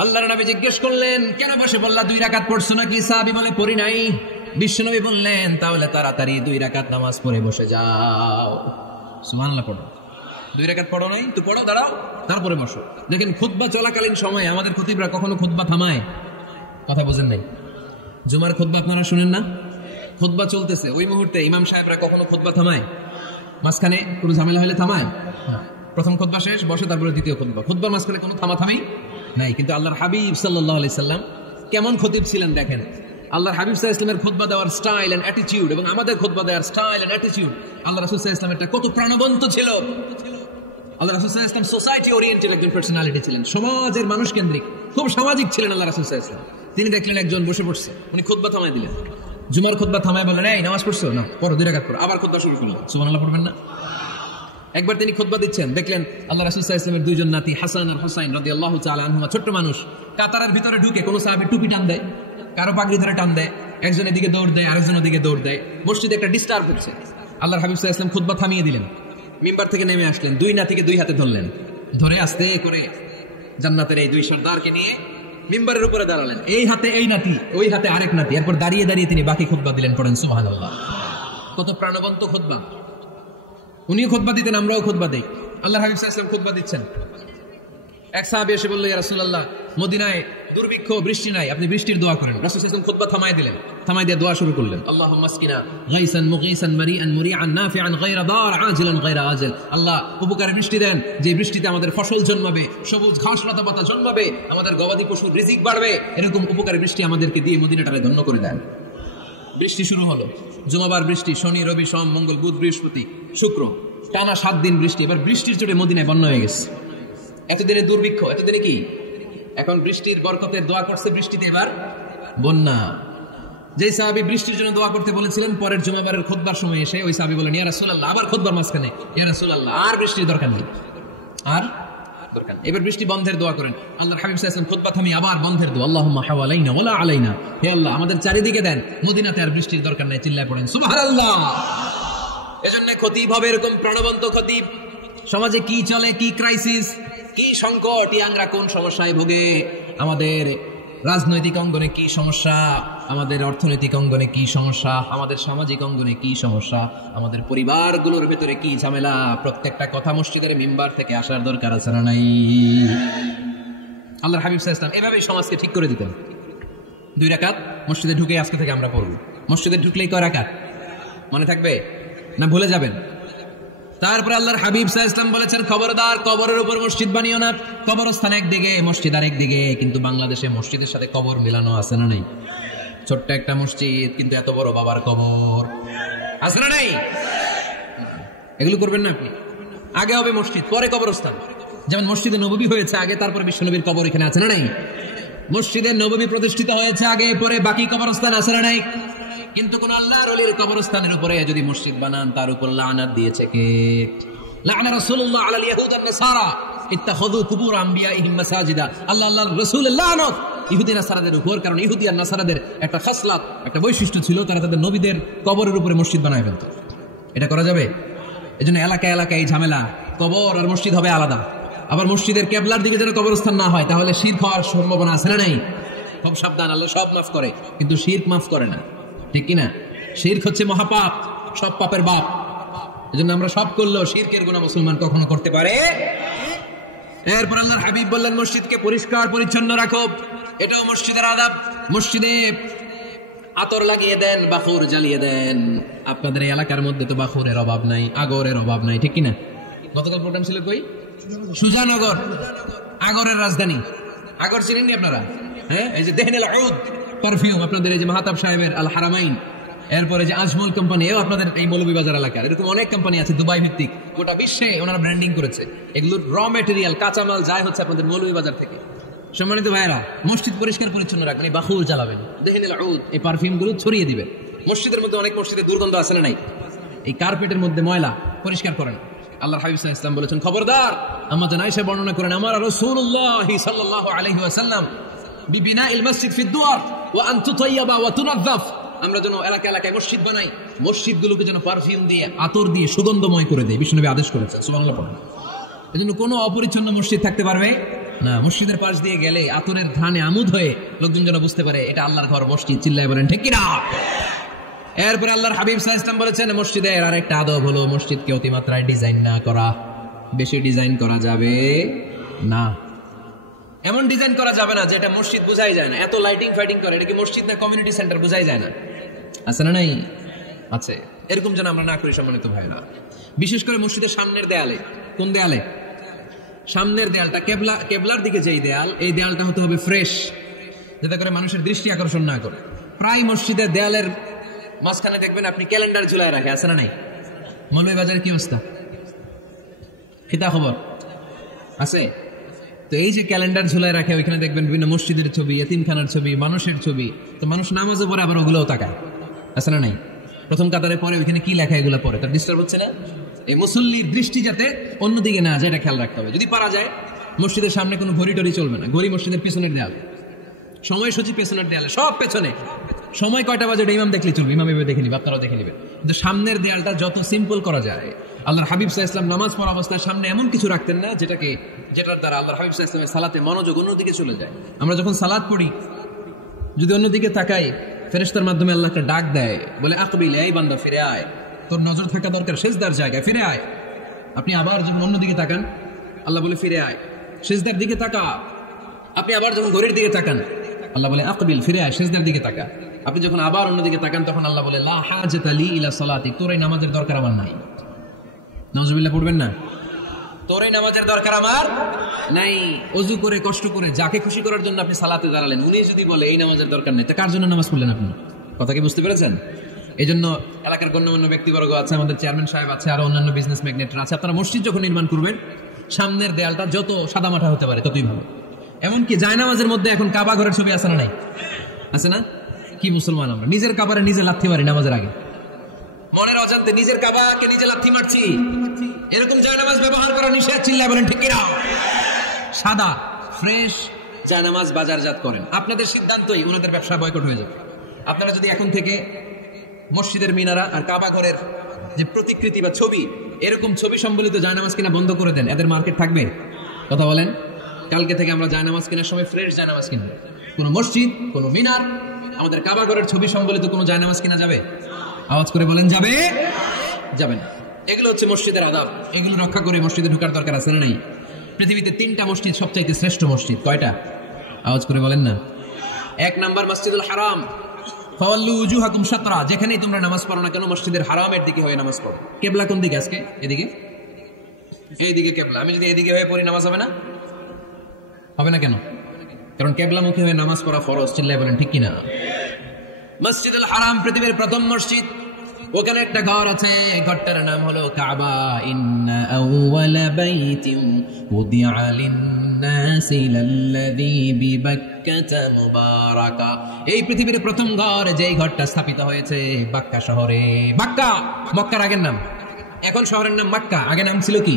আল্লাহর নবী জিজ্ঞেস করলেন, কেন বসে বললা? 2 রাকাত পড়ছো নাকি? সাহাবী বলে, পড়ি নাই। বিশ্বনবী বললেন, তাহলে তাড়াতাড়ি 2 রাকাত নামাজ পড়ে বসে যাও। সুবহানাল্লাহ পড়ো। 2 রাকাত পড়ো নাই তো পড়ো, দাঁড়াও, তারপরে বসো। দেখেন খুতবা চলাকালীন সময়ে আমাদের খতিবরা কখনো খুতবা থামায়? কথা বোঝেন নাই? জুমার খুতবা আপনারা শুনেন না? খুতবা চলতেছে, ওই মুহূর্তে ইমাম সাহেবরা কখনো খুতবা থামায়? মাঝখানে কোনো ঝামেলা হলে থামায়? প্রথম খুতবা শেষ, বসে, তারপরে দ্বিতীয় খুতবা। খুতবার মাঝখানে কোনো থামাথামি নাই। কিন্তু আল্লাহর হাবিব সাল্লাল্লাহু আলাইহি সাল্লাম কেমন খতিব ছিলেন দেখেন। আল্লাহর হাবিব সাল্লাল্লাহু আলাইহি ওয়াসাল্লামের খুতবা দেওয়ার স্টাইল এন্ড অ্যাটিটিউড এবং আমাদের খুতবা দেওয়ার স্টাইল এন্ড অ্যাটিটিউড, আল্লাহ রাসূল সাল্লাল্লাহু আলাইহি ওয়াসাল্লামেরটা কত প্রাণবন্ত ছিল। আল্লাহ রাসূল সাল্লাল্লাহু আলাইহি ওয়াসাল্লাম সোসাইটি ওরিয়েন্টেড একজন পার্সোনালিটি ছিলেন, সমাজের মানুষ কেন্দ্রিক, খুব সামাজিক ছিলেন আল্লাহ রাসূল সাল্লাল্লাহু আলাইহি ওয়াসাল্লাম। তিনি দেখলেন একজন বসে পড়ছে, উনি খুতবা থামায় দিলেন। জুমার খুতবা থামায় বললেন, এই নামাজ পড়ছো না, পড়ো 2 রাকাত পড়ো। আবার খুতবা শুরু করলেন। সুবহানাল্লাহ পড়বেন না? একবার তিনি খুতবা দিচ্ছেন, দেখলেন আল্লাহ রাসূল সাল্লাল্লাহু আলাইহি ওয়াসাল্লামের দুইজন নাতি হাসান আর হুসাইন রাদিয়াল্লাহু তাআলা আনহুমা, ছোট্ট মানুষ, কাতারের ভিতরে ঢুকে কোনো সাহাবী টুপি টান দেয়, কারো পাগড়ি ধরে টান দেয়, একজনের দিকে দৌড় দেয়, আরেকজনের দিকে দৌড় দেয়, মসজিদে একটা ডিস্টার্ব হচ্ছে। আল্লাহর হাবিব সাল্লাল্লাহু আলাইহি ওয়াসাল্লাম খুতবা থামিয়ে দিলেন, মিম্বার থেকে নেমে আসলেন, দুই নাতিকে দুই হাতে ধরলেন, ধরে আস্তে করে জান্নাতের এই দুই সর্দারকে নিয়ে মিম্বারের উপরে দাঁড়ালেন, এই হাতে এই নাতি, ওই হাতে আরেক নাতি। এরপর দাঁড়িয়ে দাঁড়িয়ে তিনি বাকি খুতবা দিলেন, পড়েন সুবহানাল্লাহ। কত প্রাণবন্ত খুতবা! উনিও খুতবা দিতেন, আমরাও খুতবা দেই। আল্লাহর হাবিব সাল্লাল্লাহু আলাইহি ওয়াসাল্লাম খুতবা দিচ্ছেন, এক সাহাবী এসে বলল, ইয়া রাসূলুল্লাহ, মদিনায় দুর্ভিক্ষ, বৃষ্টি নাই, আপনি বৃষ্টির দোয়া করেন। রাসূল সাল্লাল্লাহু আলাইহি ওয়াসাল্লাম খুতবা থামায় দিলেন, থামায় দিয়ে দোয়া শুরু করলেন, আল্লাহুম্মা আসকিনা গায়সান মুগীসান মারিআন মুরিআন নাফিআন গায়রা দার আজিলান গায়রা আজিল। আল্লাহ উপকারে বৃষ্টি দেন, যে বৃষ্টিতে আমাদের ফসল জন্মাবে, সবুজ ঘাস লতাপাতা জন্মাবে, আমাদের গবাদি পশুর রিজিক বাড়বে, এরকম উপকারে বৃষ্টি আমাদেরকে দিয়ে মদিনাটারে ধন্য করে দেন। বৃষ্টি শুরু হলো, জুমাবার বৃষ্টি, শনি রবি সোম মঙ্গল বুধ বৃহস্পতি শুক্র, টানা 7 দিন বৃষ্টি। এবার বৃষ্টির জোরে মদিনায় বন্যা হয়ে গেছে। এতদিনে দুর্ভিক্ষ, এতদিনে কি, এখন বৃষ্টির বরকতের দোয়া করছে, বৃষ্টিতে এবার বন্যা। যে সাহাবী বৃষ্টির জন্য দোয়া করতে বলেছিলেন, পরের জুমাবারের খুতবার সময় এসে ওই সাহাবী বলেন, ইয়া রাসূলুল্লাহ, আবার খুতবার মাঝখানে, ইয়া রাসূলুল্লাহ, আর বৃষ্টির দরকার নেই, আর দরকার নেই, এবার বৃষ্টি বন্ধের দোয়া করেন। আল্লাহর হাবিব সাল্লাল্লাহু আলাইহি ওয়াসাল্লাম খুতবা থামিয়ে আবার বন্ধের দোয়া, আল্লাহুম্মা হাওয়ালাইনা ওয়ালা আলাইনা, হে আল্লাহ আমাদের চারিদিকে দেন, মদিনাতে আর বৃষ্টির দরকার নেই, চিল্লায় পড়েন সুবহানাল্লাহ। এজন্য খতিব হবে এরকম প্রাণবন্ত খতিব। সমাজে কি চলে, কি ক্রাইসিস, কি সংকট, ইয়াংরা কোন সমস্যায় ভোগে, আমাদের রাজনৈতিক অঙ্গনে কি সমস্যা, আমাদের অর্থনৈতিক অঙ্গনে কি সমস্যা, আমাদের সামাজিক অঙ্গনে কি সমস্যা, আমাদের পরিবারগুলোর ভেতরে কি ঝামেলা, প্রত্যেকটা কথা মসজিদের মিম্বার থেকে আসার দরকার আছে না নাই? আল্লাহর হাবিব সাল্লাল্লাহু আলাইহি ওয়াসাল্লাম এভাবেই সমাজকে ঠিক করে দিতেন। 2 রাকাত মসজিদে ঢুকে আজকে থেকে আমরা পড়ব। মসজিদে ঢুকলেই কয় রাকাত মনে থাকবে না ভুলে যাবেন? তারপরে আল্লাহর হাবিব সাল্লাল্লাহু আলাইহি ওয়াসাল্লাম বলেছেন, খবরদার কবরের উপর মসজিদ বানিও না। কবরস্থান একদিকে, মসজিদ আরেকদিকে। কিন্তু বাংলাদেশে মসজিদের সাথে কবর মিলানো আছে না নাই? ছোট্ট একটা মসজিদ, কিন্তু এত বড় বাবার কবর আছে না নাই? এগুলো করবেন না আপনি। আগে হবে মসজিদ, পরে কবরস্থান। যেমন মসজিদে নববী হয়েছে আগে, তারপরে বিশ্বনবীর কবর এখানে আছে না নাই? মসজিদে নববী প্রতিষ্ঠিত হয়েছে আগে, পরে বাকি কবরস্থান আছে না নাই? কিন্তু কোন আল্লাহর ওলির কবরস্থানের উপরে যদি মসজিদ বানান, তার উপর লানাত দিয়েছে কে? লানা রাসূলুল্লাহ আলাল ইয়াহুদ ওয়ান নাসারা ইত্তাখাযু কুবুর আমবিয়াইহিম মাসাজিদা। আল্লাহর রাসূলের লানত ইহুদি নাসারাদের উপর, কারণ ইহুদি আর নাসারাদের একটা খাসলাত, একটা বৈশিষ্ট্য ছিল, তারা তাদের নবীদের কবরের উপরে মসজিদ বানায় ফেলত। এটা করা যাবে? এজন্য এলাকায় এলাকায় এই ঝামেলা, কবর আর মসজিদ হবে আলাদা। আবার মসজিদের কিবলার দিকে যেন কবরস্থান না হয়, তাহলে শিরক হওয়ার সম্ভাবনা আছে না নাই? খুব সাবধান, আল্লাহ সব মাফ করে কিন্তু শিরক মাফ করে না, ঠিক কিনা? শিরক হচ্ছে মহাপাপ, সব পাপের বাপ। এজন্য আমরা সব করলেও শিরকের গুনাহ মুসলমান কখনো করতে পারে। এরপর আল্লাহর হাবিব বললেন, মসজিদকে পরিষ্কার পরিচ্ছন্ন রাখো, এটাও মসজিদের আদাব। মসজিদে আতর লাগিয়ে দেন, বাখুর জ্বালিয়ে দেন। আপনাদের এই এলাকার মধ্যে তো বাখুরের অভাব নাই, আগরের অভাব নাই, ঠিক কিনা? গতকাল প্রোগ্রাম ছিল কই? সুজানগর, আগরের রাজধানী। আগর চিনেননি আপনারা? হ্যাঁ, এই যে দেহনেল উদ পারফিউম, আপনাদের এই যে মাহতাব সাহেবের আল হারামাইন, এরপরে যে আজমল কোম্পানি, এও আপনাদের এই মৌলভীবাজার এলাকার। এরকম অনেক কোম্পানি আছে দুবাই ভিত্তিক, গোটা বিশ্বে ওনারা ব্র্যান্ডিং করেছে। এগুলোর র মেটেরিয়াল, কাঁচামাল যায় হচ্ছে আপনাদের মৌলভীবাজার থেকে। সম্মানিত ভাইয়েরা, মসজিদ পরিষ্কার পরিচ্ছন্ন রাখবেন, এই বাখুর জ্বালাবেন, দেহনেল উদ, এই পারফিউমগুলো ছড়িয়ে দিবেন। মসজিদের মধ্যে অনেক মসজিদে দুর্গন্ধ আছে না নাই? এই কার্পেটের মধ্যে ময়লা পরিষ্কার করেন। আল্লাহর হাবিব সাল্লাল্লাহু আলাইহি ওয়াসাল্লাম বলেছেন, খবরদার। আম্মা জান আয়েশা বর্ণনা করেন, আমার রাসূলুল্লাহ সাল্লাল্লাহু আলাইহি ওয়াসাল্লাম বিবিনাইল মসজিদ ফি দুয়ার ওয়া আন তুতায়্যাবা ওয়া তুনাযযাফ। আমরা যেন এলাকা এলাকায় মসজিদ বানাই, মসজিদগুলোকে যেন পারফিউম দিয়ে, আতর দিয়ে সুগন্ধময় করে দেয়, বিশ্বনবী আদেশ করেছেন। সুবহানাল্লাহ পড়েন। এজন্য কোনো অপরিচ্ছন্ন মসজিদ থাকতে পারবে না। মসজিদের পাশ দিয়ে গেলে আতরের ধানে আমুদ হয়ে লোকজন যেন বুঝতে পারে এটা আল্লাহর ঘর, মসজিদ। চিল্লায় বলেন ঠিক কিনা? এরপর আল্লাহর হাবিব সাল্লাল্লাহু আলাইহি ওয়াসাল্লাম বলেছেন, মসজিদের আরেকটা আদব হলো মসজিদকে অতিমাত্রায় ডিজাইন না করা। বেশি ডিজাইন করা যাবে না। এমন ডিজাইন করা যাবে না যেটা মসজিদ বোঝাই যায় না। এত লাইটিং ফাইটিং করে, এটা কি মসজিদ না কমিউনিটি সেন্টার বোঝাই যায় না? আছে না নাই? আছে। এরকম যেন আমরা না করি সম্মানিত ভাইরা। বিশেষ করে মসজিদের সামনের দেয়ালে। কোন দেয়ালে? সামনের দেয়ালটা, কেবলার দিকে যেই দেয়াল, এই দেয়ালটা হতে হবে ফ্রেশ, যাতে করে মানুষের দৃষ্টি আকর্ষণ না করে। প্রায় মসজিদের দেয়ালের মাঝখানে দেখবেন আপনি ক্যালেন্ডার ঝুলায় রাখে, আছে না নাই? মৌলভীবাজারের কি অবস্থা? খিতা খবর আছে? তো এই যে ক্যালেন্ডার ঝুলায় রাখে, ওইখানে দেখবেন বিভিন্ন মসজিদের ছবি, এতিমখানার ছবি, মানুষের ছবি। তো মানুষ নামাজে পড়ে আবার ওগুলোও তাকায়, আছে না নাই? প্রথম কাতারে পরে ওইখানে কি লেখা এগুলো পরে তার ডিস্টার্ব হচ্ছে না? এই মুসল্লির দৃষ্টি যাতে অন্যদিকে না যায় এটা খেয়াল রাখতে হবে। যদি পারা যায় মসজিদের সামনে কোনো ঘড়ি টড়ি চলবে না, ঘড়ি মসজিদের পেছনের দেয়াল, সময়সূচি পেছনের দেয়ালে, সব পেছনে। সময় কয়টা বাজে এটা ইমাম দেখলে চলবে, ইমাম এভাবে দেখে নিবে, আপনারাও দেখে নিবে। কিন্তু সামনের দেয়ালটা যত সিম্পল করা যায়। আল্লাহর হাবিব সাল্লাল্লাহু আলাইহি ওয়াসাল্লাম নামাজ পড়া অবস্থায় সামনে এমন কিছু রাখতেন না যেটার দ্বারা আল্লাহর হাবিব সাল্লাল্লাহু আলাইহি ওয়াসাল্লামের সালাতে মনোযোগ অন্যদিকে চলে যায়। আমরা যখন সালাত পড়ি যদি অন্যদিকে তাকাই, ফেরেশতার মাধ্যমে আল্লাহ একটা ডাক দেয়, বলে আকবিল, এই বান্দা ফিরে আয়, তোর নজর থাকা দরকার সিজদার জায়গায়, ফিরে আয়। আপনি আবার যখন অন্যদিকে তাকান আল্লাহ বলে ফিরে আয়, সিজদার দিকে তাকা। আপনি আবার যখন ঘড়ির দিকে তাকান আল্লাহ বলে আকবিল, ফিরে আয়, সিজদার দিকে তাকা। আপনি যখন আবার অন্যদিকে তাকান তখন আল্লাহ বলে লা হাজাতা লি ইলা সালাতি, তোর এই নামাজের দরকার আমার নাই। নাউজুবিল্লাহ পড়বেন না? তোর এই নামাজের দরকার আমার নাই। ওযু করে কষ্ট করে যাকে খুশি করার জন্য আপনি সালাতে দাঁড়ালেন, উনি যদি বলে এই নামাজের দরকার নেই, তা কার জন্য নামাজ পড়লেন আপনি? কথা কি বুঝতে পেরেছেন? এই জন্য এলাকার গণ্যমান্য ব্যক্তিবর্গ আছে, আমাদের চেয়ারম্যান সাহেব আছে, আর অন্যান্য বিজনেস ম্যাগনেটরা আছে, আপনারা মসজিদ যখন নির্মাণ করবেন সামনের দেয়ালটা যত সাদামাটা হতে পারে ততই ভালো। এমনকি জায়নামাজের মধ্যে এখন কাবা ঘরের ছবি আছে না? নাই? আছে না? কি মুসলমান আমরা, নিজের কাবারে নিজে লাথি মারি নামাজের আগে, মনের অজান্তে নিজের কাবাকে নিজে লাথি মারছি। এরকম জায়নামাজ ব্যবহার করা নিষেধ। চিল্লায় বলেন ঠিক কিনা? সাদা ফ্রেশ জায়নামাজ বাজারজাত করেন, আপনাদের সিদ্ধান্তই ওনাদের ব্যবসা বয়কট হয়ে যাবে। আপনারা যদি এখন থেকে মসজিদের মিনারা আর কাবা ঘরের যে প্রতিকৃতি বা ছবি, এরকম ছবি সম্বলিত জায়নামাজ কিনা বন্ধ করে দেন, এদের মার্কেট থাকবে? কথা বলেন। কালকে থেকে আমরা জায়নামাজ কেনার সময় ফ্রেশ জায়নামাজ কিনবো। কোনো মসজিদ, কোনো মিনার, আমাদের কাবা ঘরের ছবি সম্বলিত কোনো জায়নামাজ কিনা যাবে? আওয়াজ করে বলেন যাবে? যাবে না। এগুলো হচ্ছে মসজিদের আদাব, এগুলো রক্ষা করে মসজিদে ঢোকার দরকার আছে না নাই? পৃথিবীতে 3টা মসজিদ সবচাইতে শ্রেষ্ঠ মসজিদ। কয়টা? আওয়াজ করে বলেন না। 1 নাম্বার মসজিদুল হারাম, ফাওয়াল্লু উজুহাকুম শাতরা, যেখানেই তোমরা নামাজ পড়ো না কেন মসজিদের হারামের দিকে হয়ে নামাজ পড়ো। কিবলা কোন দিকে আজকে? এদিকে, এইদিকে কিবলা। আমি যদি এদিকে হয়ে পড়ি নামাজ হবে না? হবে না কেন? কারণ কিবলামুখী হয়ে নামাজ পড়া ফরজ। চিল্লায় বলেন ঠিক কিনা? মসজিদুল হারাম পৃথিবীর প্রথম মসজিদ। ওখানে একটা ঘর আছে, ঘরটার নাম হলো কাবা। ইন্না আউওয়ালা বাইতিন উদিআ লিন-নাসি লাল্লাযী বিবাক্কাতা মুবারাকা। এই পৃথিবীর প্রথম ঘর, যেই ঘরটা স্থাপিত হয়েছে বাক্কা শহরে। বাক্কা মক্কার আগের নাম, এখন শহরের নাম মক্কা। আগে নাম ছিল কি?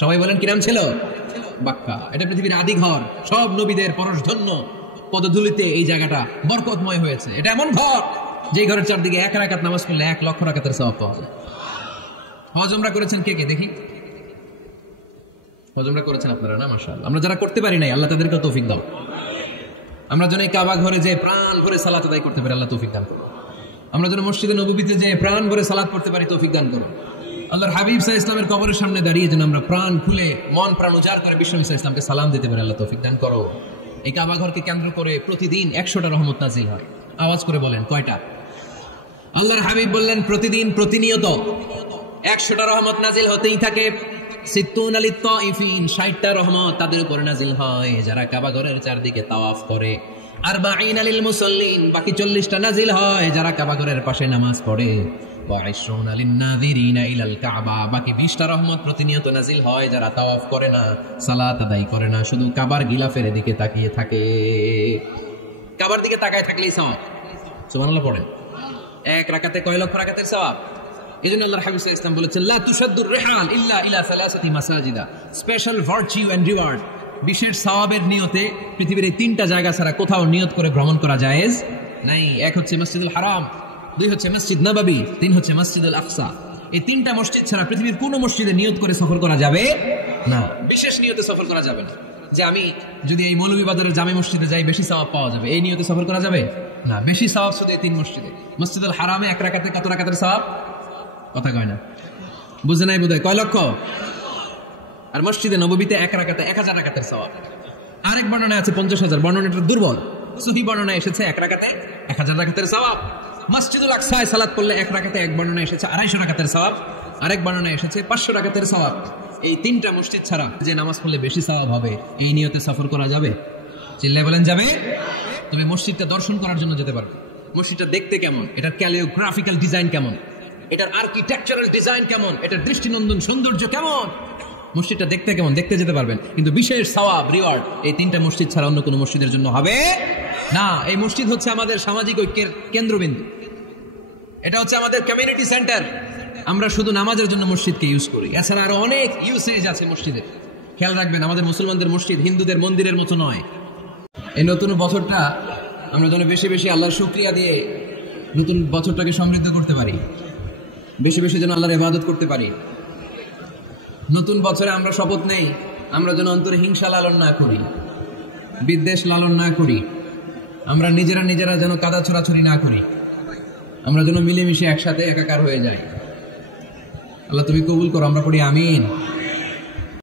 সবাই বলেন কি নাম ছিল? বাক্কা। এটা পৃথিবীর আদি ঘর, সব নবীদের পরশধন্য পদধূলিতে এই জায়গাটা বরকতময় হয়েছে। এটা এমন ঘর যে ঘরের চারদিকে 1 রাকাত নামাজ পড়লে 1 লক্ষ রাকাতের সওয়াব পাওয়া যায়। হজ উমরা করেছেন কে কে দেখি? হজ উমরা করেছেন আপনারা না? মাশাআল্লাহ। আমরা যারা করতে পারি নাই আল্লাহ তাদেরকে তৌফিক দাও। আমরা যেন এই কাবা ঘরে যে প্রাণ ভরে সালাত আদায় করতে পারি, আল্লাহ তৌফিক দান করুন। আমরা যেন মসজিদে নববীতে যে প্রাণ ভরে সালাত পড়তে পারি, তৌফিক দান করুন। আল্লাহর হাবিব সাল্লাল্লাহু আলাইহি ওয়াসাল্লামের কবরের সামনে দাঁড়িয়ে যেন আমরা প্রাণ খুলে মন প্রাণ উজাড় করে বিশ্বনবী সাল্লাল্লাহু আলাইহি ওয়াসাল্লামকে সালাম দিতে পারি, আল্লাহ তৌফিক দান করো। এই কাবা ঘরকে কেন্দ্র করে প্রতিদিন 100টা রহমত নাজিল হয়। আওয়াজ করে বলেন কয়টা? আল্লাহর হাবিব বললেন প্রতিদিন প্রতিনিয়ত 100টা রহমত নাজিল হতেই থাকে। 60টা রহমত তাদের উপর নাজিল হয় যারা কাবা ঘরের চারদিকে তাওয়াফ করে। 40 লিল মুসাল্লিন, বাকি 40টা নাজিল হয় যারা কাবা ঘরের পাশে নামাজ পড়ে। 20 লিন নাযিরিনা ইলাল কাবা, বাকি 20টা রহমত প্রতিনিয়ত নাজিল হয় যারা তাওয়াফ করে না, সালাত আদায় করে না, শুধু কাবার গিলাফের দিকে তাকিয়ে থাকে। কাবার দিকে তাকায় থাকলেই সওয়াব। সুবহানাল্লাহ পড়েন। 1 রাকাতে কয় লক্ষ রাকাতের সওয়াব। এজন্য আল্লাহর হাবিব সাল্লাল্লাহু আলাইহি ওয়াসাল্লাম বলেছেন লা তুশাদ্দুর রিহাল ইল্লা ইলা সালাসাতি মাসাজিদা। স্পেশাল ভার্চু এন্ড রিওয়ার্ড, বিশেষ সওয়াবের নিয়তে পৃথিবীর এই 3টা জায়গা ছাড়া কোথাও নিয়ত করে ভ্রমণ করা জায়েজ নাই। 1 হচ্ছে মসজিদুল হারাম, 2 হচ্ছে মসজিদ নববী, 3 হচ্ছে মসজিদুল আকসা। এই 3টা মসজিদ ছাড়া পৃথিবীর কোনো মসজিদে নিয়ত করে সফর করা যাবে না। বিশেষ নিয়তে সফর করা যাবে না, যে আমি যদি এই মৌলভীবাজারের জামে মসজিদে যাই বেশি সওয়াব পাওয়া যাবে, এই নিয়তে সফর করা যাবে না। বেশি সওয়াব শুধু এই 3 মসজিদে। মসজিদুল হারামে 1 রাকাতে কত রাকাতের সওয়াব? কথা কয় না, বুঝে নাই বোধহয়, কয় লক্ষ। আর মসজিদে নববীতে 1 রাকাতে 1000 রাকাতের সওয়াব। আরেক বর্ণনা আছে 50,000, বর্ণনাটা দুর্বল। সহিহ বর্ণনা এসেছে 1 রাকাতে 1000 রাকাতের সওয়াব। মসজিদুল আকসায় সালাত পড়লে 1 রাকাতে, এক বর্ণনা এসেছে 250 রাকাতের সওয়াব, আরেক বর্ণনা এসেছে 500 রাকাতের সওয়াব। এই 3টা মসজিদ ছাড়া যে নামাজ পড়লে বেশি সওয়াব হবে, এই নিয়তে সফর করা যাবে? চিল্লায় বলেন যাবে। তবে মসজিদটা দর্শন করার জন্য যেতে পারবে। মসজিদটা দেখতে কেমন, এটার ক্যালিওগ্রাফিক্যাল ডিজাইন কেমন, এটার আর্কিটেকচারাল ডিজাইন কেমন, এটার দৃষ্টিনন্দন সৌন্দর্য কেমন, মসজিদটা দেখতে কেমন, দেখতে যেতে পারবেন। কিন্তু বিশেষ সওয়াব রিওয়ার্ড এই 3টা মসজিদ ছাড়া অন্য কোনো মসজিদের জন্য হবে না। এই মসজিদ হচ্ছে আমাদের সামাজিক ঐক্যের কেন্দ্রবিন্দু। এটা হচ্ছে আমাদের কমিউনিটি সেন্টার। আমরা শুধু নামাজের জন্য মসজিদকে ইউজ করি, এছাড়া আরো অনেক ইউসেজ আছে মসজিদের। খেয়াল রাখবেন, আমাদের মুসলমানদের মসজিদ হিন্দুদের মন্দিরের মতো নয়। এই নতুন বছরটা আমরা যেন বেশি বেশি আল্লাহর শুকরিয়া দিয়ে নতুন বছরটাকে সমৃদ্ধ করতে পারি, বেশি বেশি যেন আল্লাহর ইবাদত করতে পারি। নতুন বছরে আমরা শপথ নেই, আমরা যেন অন্তরে হিংসা লালন না করি, বিদ্বেষ লালন না করি, আমরা নিজেরা নিজেরা যেন কাদা ছোড়াছড়ি না করি, আমরা যেন মিলেমিশে একসাথে একাকার হয়ে যাই। আল্লাহ তুমি কবুল করো, আমরা পড়ি আমিন।